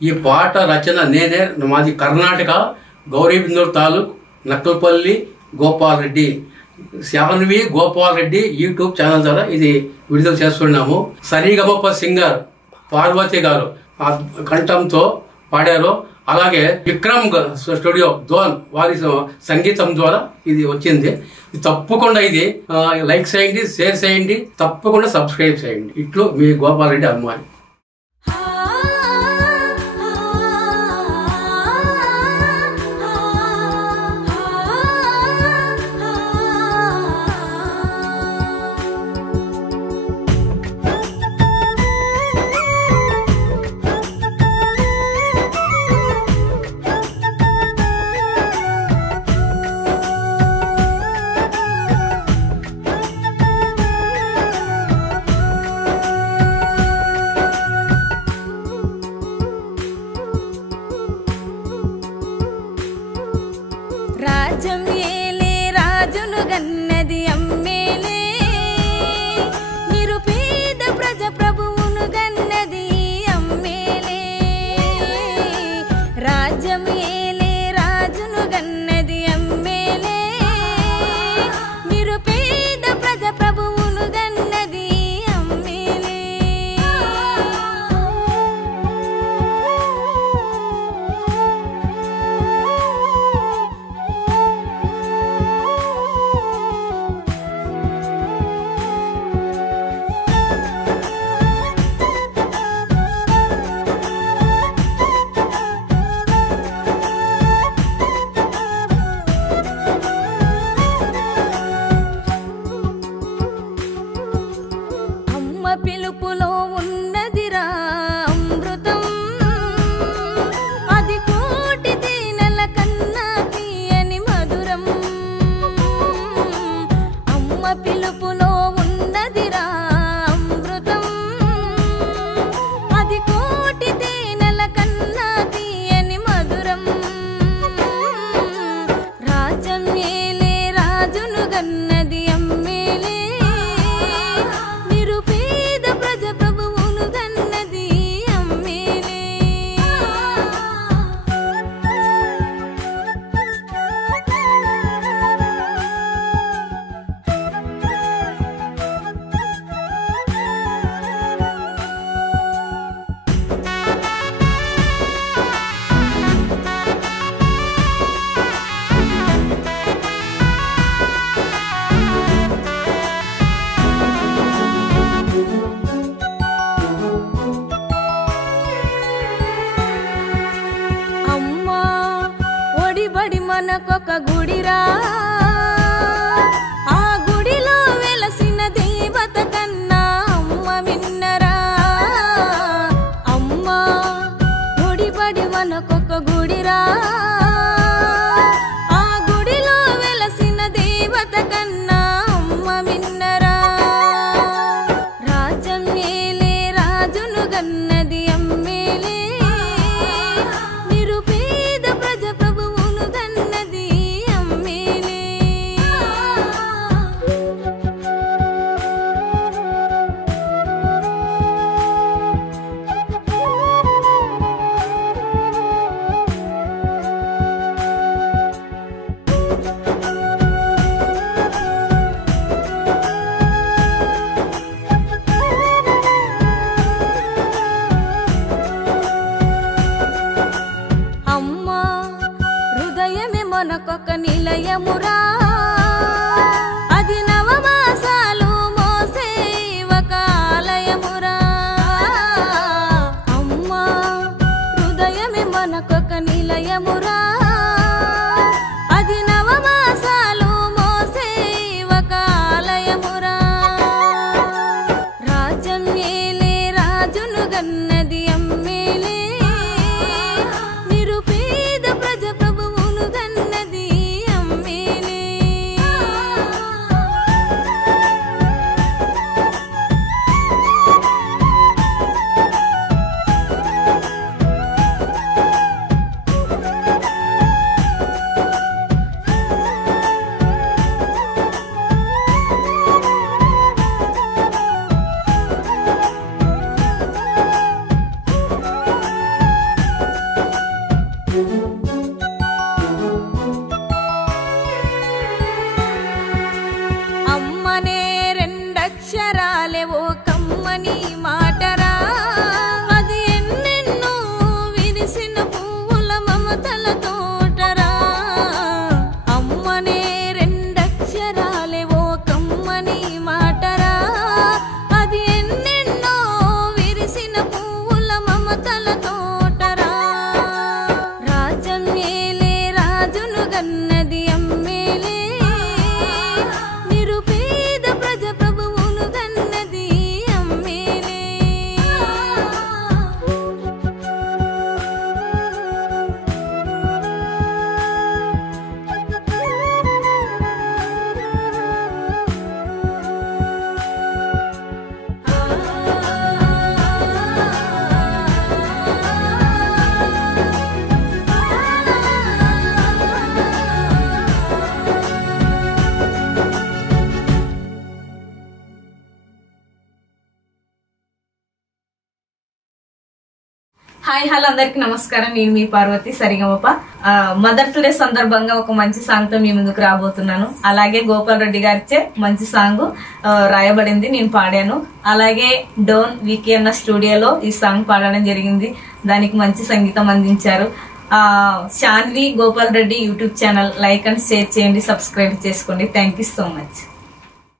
ఈ పాట రచన నేనే, మాది కర్ణాటక గౌరీబిందూరు తాలూక్ నక్కలపల్లి గోపాల్ రెడ్డి, శాన్వి గోపాల్ రెడ్డి యూట్యూబ్ ఛానల్ ద్వారా ఇది విడుదల చేస్తున్నాము. సరిగమప సింగర్ పార్వతి గారు ఆ కంఠంతో పాడారు. అలాగే విక్రమ్ స్టూడియో ధోన్ వారి సంగీతం ద్వారా ఇది వచ్చింది. తప్పకుండా ఇది లైక్ చేయండి, షేర్ చేయండి, తప్పకుండా సబ్స్క్రైబ్ చేయండి. ఇట్లు మీ గోపాల్ రెడ్డి అభిమాని. రాజ్యం ఏలే రాజును గన్నది అమ్మేలే, నిరుపేద ప్రజ ప్రభువును గన్నది అమ్మేలే. రాజ్యం ఏలే రాజును గన్నది అమ్మేలే, నిరుపేద ప్రజ ప్రభువును గన్నది అమ్మేలే. పిలుపులో ఉన్నదిరా అమృతం, అది కోటి తేనెల కన్నా తీయని మధురం. అమ్మ పిలుపులో ఉన్నదిరా అమృతం, అది కోటి తేనెల కన్నా తీయని మధురం. రాజ్యం ఏలే రాజును గన్నది అమ్మేలే, బడి మనకొక గుడిరా, ఆ గుడిలో వెలసిన దేవత కన్నా అమ్మ విన్నరా. అమ్మ ఒడిబడి మనకొక గుడిరా, ఆ గుడిలో వెలసిన దేవత కన్నా అమ్మ విన్నరా. రాజ్యం ఏలే రాజును గన్నది అమ్మేలే, నిరుపేద ప్రజ ప్రభువును గన్నది అమ్మేలే. అమ్మా హృదయమే మనకొక నిలయమురా, అది నవమాసాలు మోసే ఒక ఆలయమురా. అమ్మా హృదయమే మనకొక నిలయమురా, అది నవమాసాలు మోసే ఒక ఆలయమురా. రాజ్యం ఏలే రాజును గన్నది అమ్మేలే, నిరుపేద ప్రజ ప్రభువును గన్నది అమ్మేలే. హాయ్ హలో అందరికి నమస్కారం. నేను మీ పార్వతి సరిగమప. మదర్స్ డే సందర్భంగా ఒక మంచి సాంగ్ తో మీ ముందుకు రాబోతున్నాను. అలాగే గోపాల్ రెడ్డి గారిచే మంచి సాంగ్ రాయబడింది, నేను పాడాను. అలాగే డోన్ వికీ అన్న స్టూడియోలో ఈ సాంగ్ పాడడం జరిగింది. దానికి మంచి సంగీతం అందించారు. Shanvi Gopal Reddy YouTube channel like and share చేయండి, సబ్స్క్రైబ్ చేసుకోండి. Thank you so much.